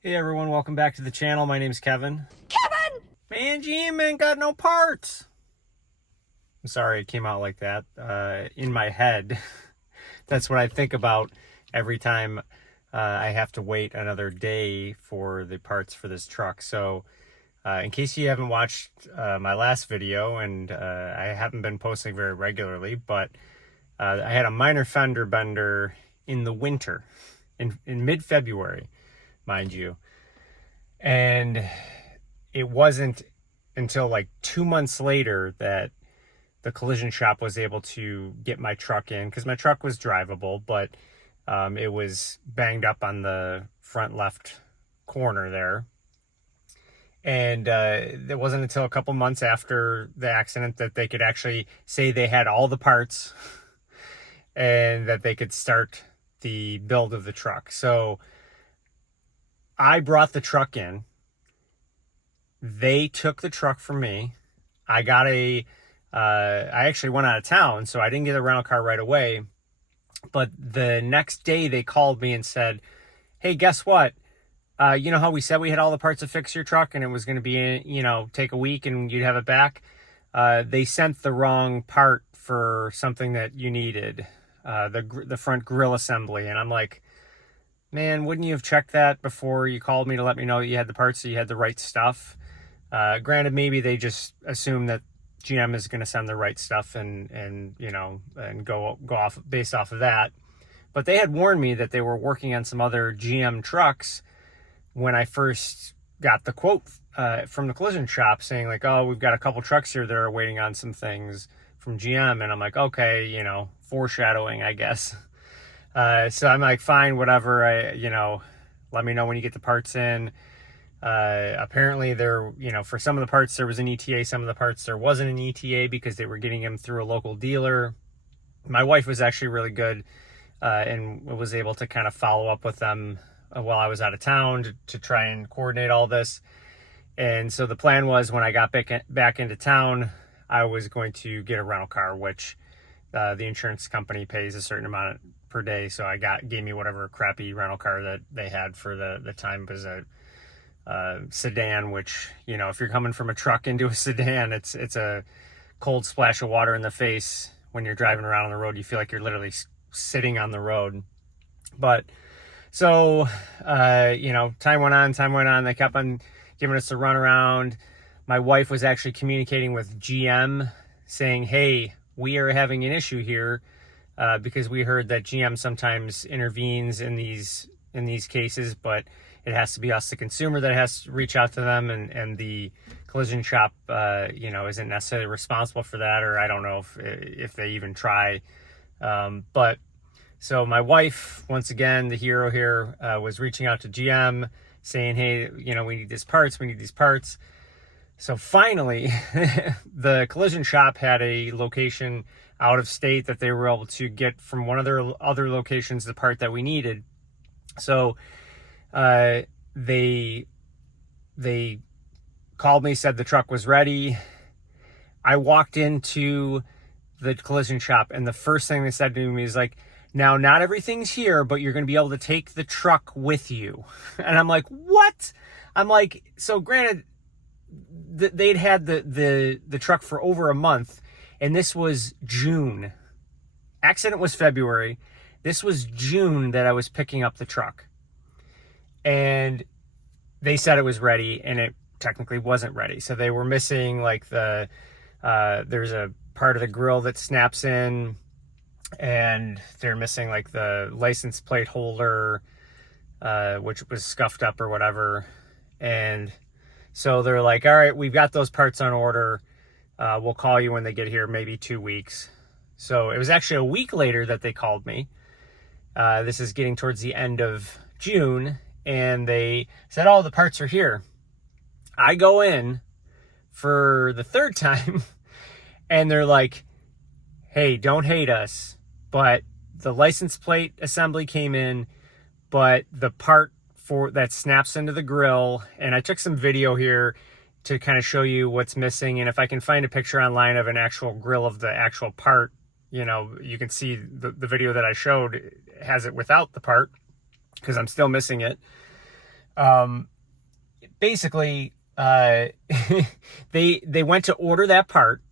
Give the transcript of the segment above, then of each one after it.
Hey everyone, welcome back to the channel. My name's Kevin. Kevin! Man, GM ain't got no parts. I'm sorry it came out like that. In my head, that's what I think about every time I have to wait another day for the parts for this truck. So in case you haven't watched my last video, and I haven't been posting very regularly, but I had a minor fender bender in the winter, in mid-February, mind you. And it wasn't until like 2 months later that the collision shop was able to get my truck in, because my truck was drivable, but it was banged up on the front left corner there. And it wasn't until a couple months after the accident that they could actually say they had all the parts and that they could start the build of the truck. So I brought the truck in. They took the truck from me. I actually went out of town, so I didn't get a rental car right away. But the next day they called me and said, hey, guess what? You know how we said we had all the parts to fix your truck and it was going to be, take a week and you'd have it back? They sent the wrong part for something that you needed, the front grill assembly. And I'm like, man, wouldn't you have checked that before you called me to let me know that you had the parts, so you had the right stuff? Granted, maybe they just assume that GM is going to send the right stuff and go off based off of that. But they had warned me that they were working on some other GM trucks when I first got the quote from the collision shop saying like, oh, we've got a couple trucks here that are waiting on some things from GM. And I'm like, okay, foreshadowing, I guess. So I'm like, fine, whatever. Let me know when you get the parts in. Apparently there, for some of the parts there was an ETA, some of the parts there wasn't an ETA because they were getting them through a local dealer. My wife was actually really good and was able to kind of follow up with them while I was out of town to try and coordinate all this. And so the plan was when I got back into town, I was going to get a rental car, which the insurance company pays a certain amount per day. So gave me whatever crappy rental car that they had for the time. It was a sedan, which, if you're coming from a truck into a sedan, it's a cold splash of water in the face. When you're driving around on the road, you feel like you're literally sitting on the road. But so, time went on. They kept on giving us a runaround. My wife was actually communicating with GM saying, hey, we are having an issue here because we heard that GM sometimes intervenes in these cases, but it has to be us, the consumer, that has to reach out to them, and the collision shop, isn't necessarily responsible for that, or I don't know if they even try. But so my wife, once again, the hero here, was reaching out to GM saying, hey, we need these parts. So finally, the collision shop had a location out of state that they were able to get from one of their other locations the part that we needed. So they called me, said the truck was ready. I walked into the collision shop, and the first thing they said to me is like, now, not everything's here, but you're going to be able to take the truck with you. And I'm like, what? I'm like, so granted, they'd had the truck for over a month, and this was June. Accident was February. This was June that I was picking up the truck. And they said it was ready, and it technically wasn't ready. So they were missing like there's a part of the grill that snaps in, and they're missing like the license plate holder, which was scuffed up or whatever. And so they're like, all right, we've got those parts on order. We'll call you when they get here, maybe 2 weeks. So it was actually a week later that they called me. This is getting towards the end of June. And they said, oh, the parts are here. I go in for the third time and they're like, hey, don't hate us, but the license plate assembly came in, but the part that snaps into the grill, and I took some video here to kind of show you what's missing. And if I can find a picture online of an actual grill of the actual part, you can see the video that I showed has it without the part, because I'm still missing it. Basically, they went to order that part.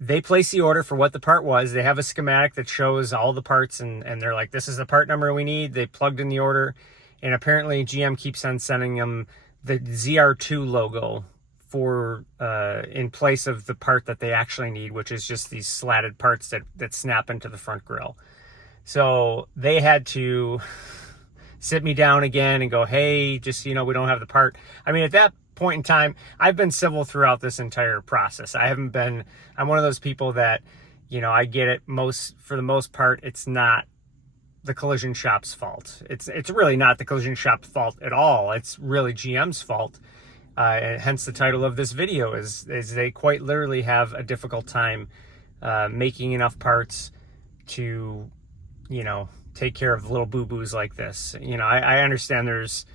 They placed the order for what the part was. They have a schematic that shows all the parts, and they're like, this is the part number we need. They plugged in the order, and apparently GM keeps on sending them the ZR2 logo for in place of the part that they actually need, which is just these slatted parts that snap into the front grille. So they had to sit me down again and go, hey, just, we don't have the part. I mean, at that point in time, I've been civil throughout this entire process. I'm one of those people that, I get it for the most part, it's not the collision shop's fault. It's really not the collision shop's fault at all. It's really GM's fault. And hence the title of this video is they quite literally have a difficult time making enough parts to, take care of little boo-boos like this. I understand there's,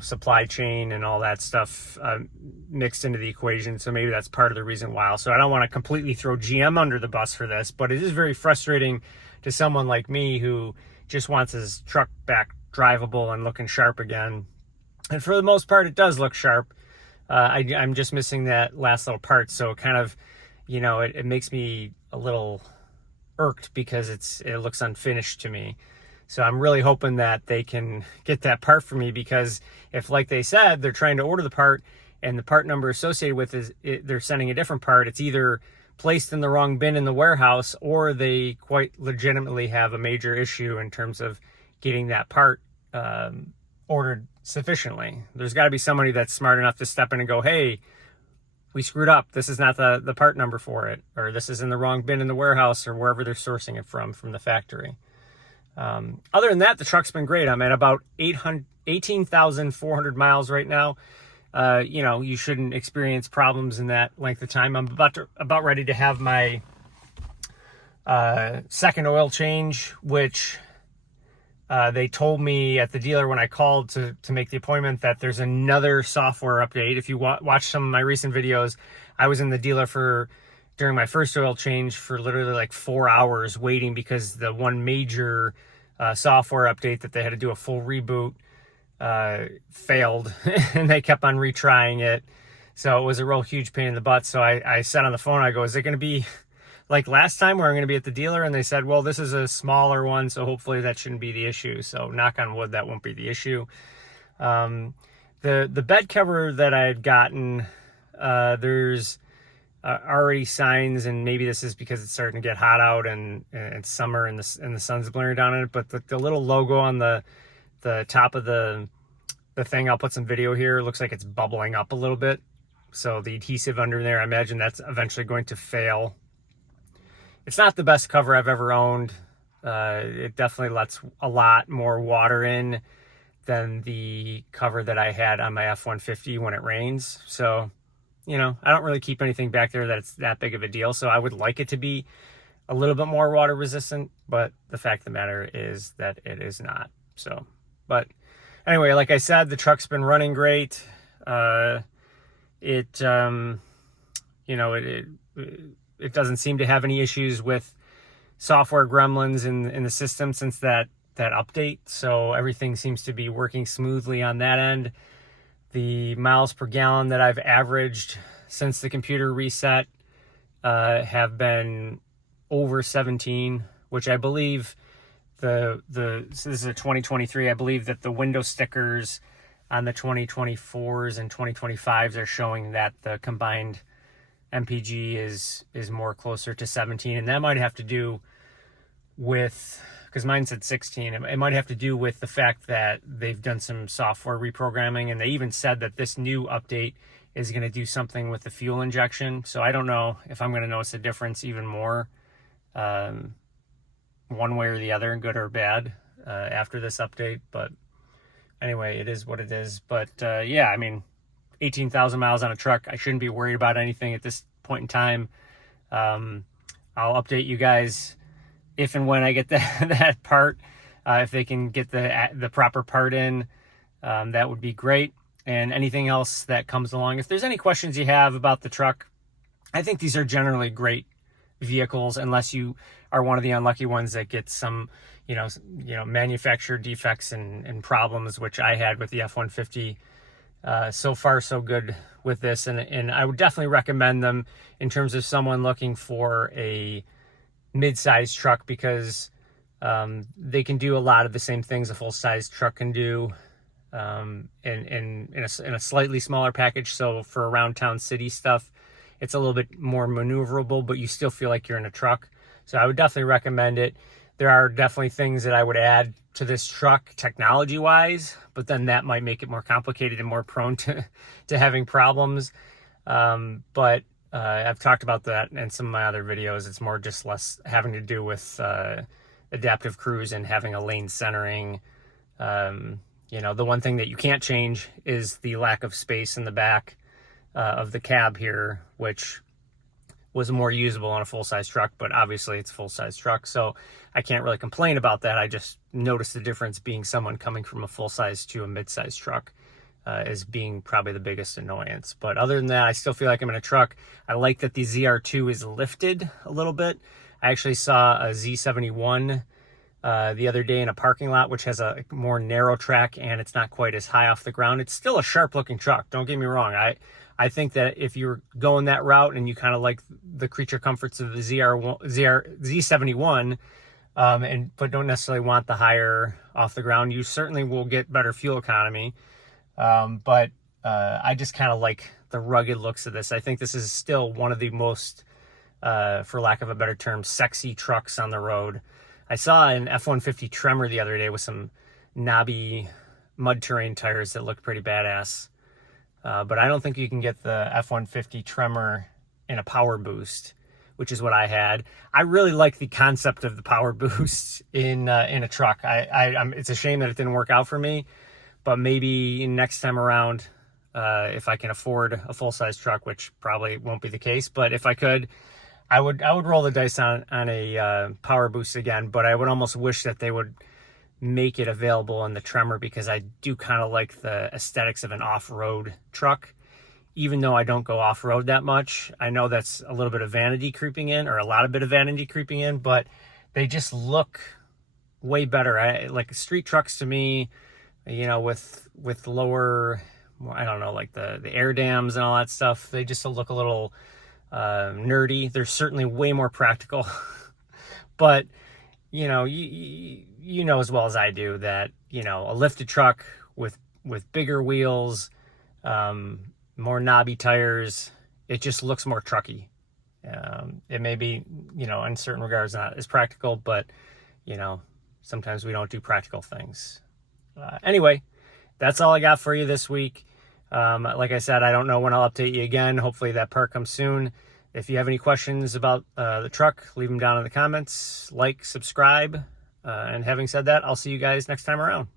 supply chain and all that stuff mixed into the equation. So maybe that's part of the reason why. So I don't want to completely throw GM under the bus for this, but it is very frustrating to someone like me who just wants his truck back drivable and looking sharp again. And for the most part, it does look sharp. I'm just missing that last little part. So kind of, it makes me a little irked because it looks unfinished to me. So I'm really hoping that they can get that part for me, because if, like they said, they're trying to order the part and the part number associated with they're sending a different part, it's either placed in the wrong bin in the warehouse, or they quite legitimately have a major issue in terms of getting that part ordered sufficiently. There's got to be somebody that's smart enough to step in and go, hey, we screwed up. This is not the part number for it, or this is in the wrong bin in the warehouse, or wherever they're sourcing it from the factory. Other than that, the truck's been great. I'm at about 18,400 miles right now. You shouldn't experience problems in that length of time. I'm about ready to have my second oil change, which they told me at the dealer when I called to make the appointment that there's another software update. If you watch some of my recent videos, I was in the dealer during my first oil change for literally like 4 hours waiting, because the one major software update that they had to do a full reboot failed and they kept on retrying it. So it was a real huge pain in the butt. So I said on the phone, I go, is it going to be like last time where I'm going to be at the dealer? And they said, well, this is a smaller one, so hopefully that shouldn't be the issue. So knock on wood, that won't be the issue. The bed cover that I had gotten, there's already signs, and maybe this is because it's starting to get hot out and it's summer and the sun's blaring down on it, but the little logo on the top of the thing, I'll put some video here, looks like it's bubbling up a little bit. So the adhesive under there, I imagine that's eventually going to fail. It's not the best cover I've ever owned. It definitely lets a lot more water in than the cover that I had on my F-150 when it rains. So, I don't really keep anything back there that's that big of a deal. So I would like it to be a little bit more water resistant, but the fact of the matter is that it is not. So, but anyway, like I said, the truck's been running great. It doesn't seem to have any issues with software gremlins in the system since that update. So everything seems to be working smoothly on that end. The miles per gallon that I've averaged since the computer reset have been over 17, which I believe so this is a 2023. I believe that the window stickers on the 2024s and 2025s are showing that the combined MPG is more closer to 17, and that might have to do with, because mine said 16, it might have to do with the fact that they've done some software reprogramming, and they even said that this new update is going to do something with the fuel injection. So I don't know if I'm going to notice a difference even more one way or the other, good or bad, after this update. But anyway, it is what it is. But yeah, I mean, 18,000 miles on a truck, I shouldn't be worried about anything at this point in time. I'll update you guys if and when I get that part. If they can get the proper part in, that would be great. And anything else that comes along, if there's any questions you have about the truck, I think these are generally great vehicles, unless you are one of the unlucky ones that gets some, manufacturer defects and problems, which I had with the F-150. So far, so good with this, and I would definitely recommend them in terms of someone looking for a mid-sized truck, because they can do a lot of the same things a full-size truck can do, in a slightly smaller package. So for around town city stuff, it's a little bit more maneuverable, but you still feel like you're in a truck. So I would definitely recommend it. There are definitely things that I would add to this truck technology wise, but then that might make it more complicated and more prone to having problems. But I've talked about that in some of my other videos. It's more just less having to do with adaptive cruise and having a lane centering. The one thing that you can't change is the lack of space in the back of the cab here, which was more usable on a full-size truck, but obviously it's a full-size truck, so I can't really complain about that. I just noticed the difference being someone coming from a full-size to a mid-size truck as being probably the biggest annoyance. But other than that, I still feel like I'm in a truck. I like that the ZR2 is lifted a little bit. I actually saw a Z71 the other day in a parking lot, which has a more narrow track and it's not quite as high off the ground. It's still a sharp looking truck, don't get me wrong. I think that if you're going that route and you kind of like the creature comforts of the Z71, but don't necessarily want the higher off the ground, you certainly will get better fuel economy. But I just kind of like the rugged looks of this. I think this is still one of the most, for lack of a better term, sexy trucks on the road. I saw an F-150 Tremor the other day with some knobby mud terrain tires that looked pretty badass. But I don't think you can get the F-150 Tremor in a power boost, which is what I had. I really like the concept of the power boost in a truck. It's a shame that it didn't work out for me, but maybe next time around, if I can afford a full-size truck, which probably won't be the case, but if I could, I would roll the dice on a power boost again. But I would almost wish that they would make it available in the Tremor, because I do kind of like the aesthetics of an off-road truck, even though I don't go off-road that much. I know that's a little bit of vanity creeping in, or a lot of bit of vanity creeping in, but they just look way better. Like street trucks to me, with lower, I don't know, like the air dams and all that stuff, they just look a little nerdy. They're certainly way more practical, but you know as well as I do that, a lifted truck with bigger wheels, more knobby tires, it just looks more trucky. It may be, in certain regards not as practical, but, sometimes we don't do practical things. Anyway, that's all I got for you this week. Like I said, I don't know when I'll update you again. Hopefully that part comes soon. If you have any questions about the truck, leave them down in the comments. Like, subscribe. And having said that, I'll see you guys next time around.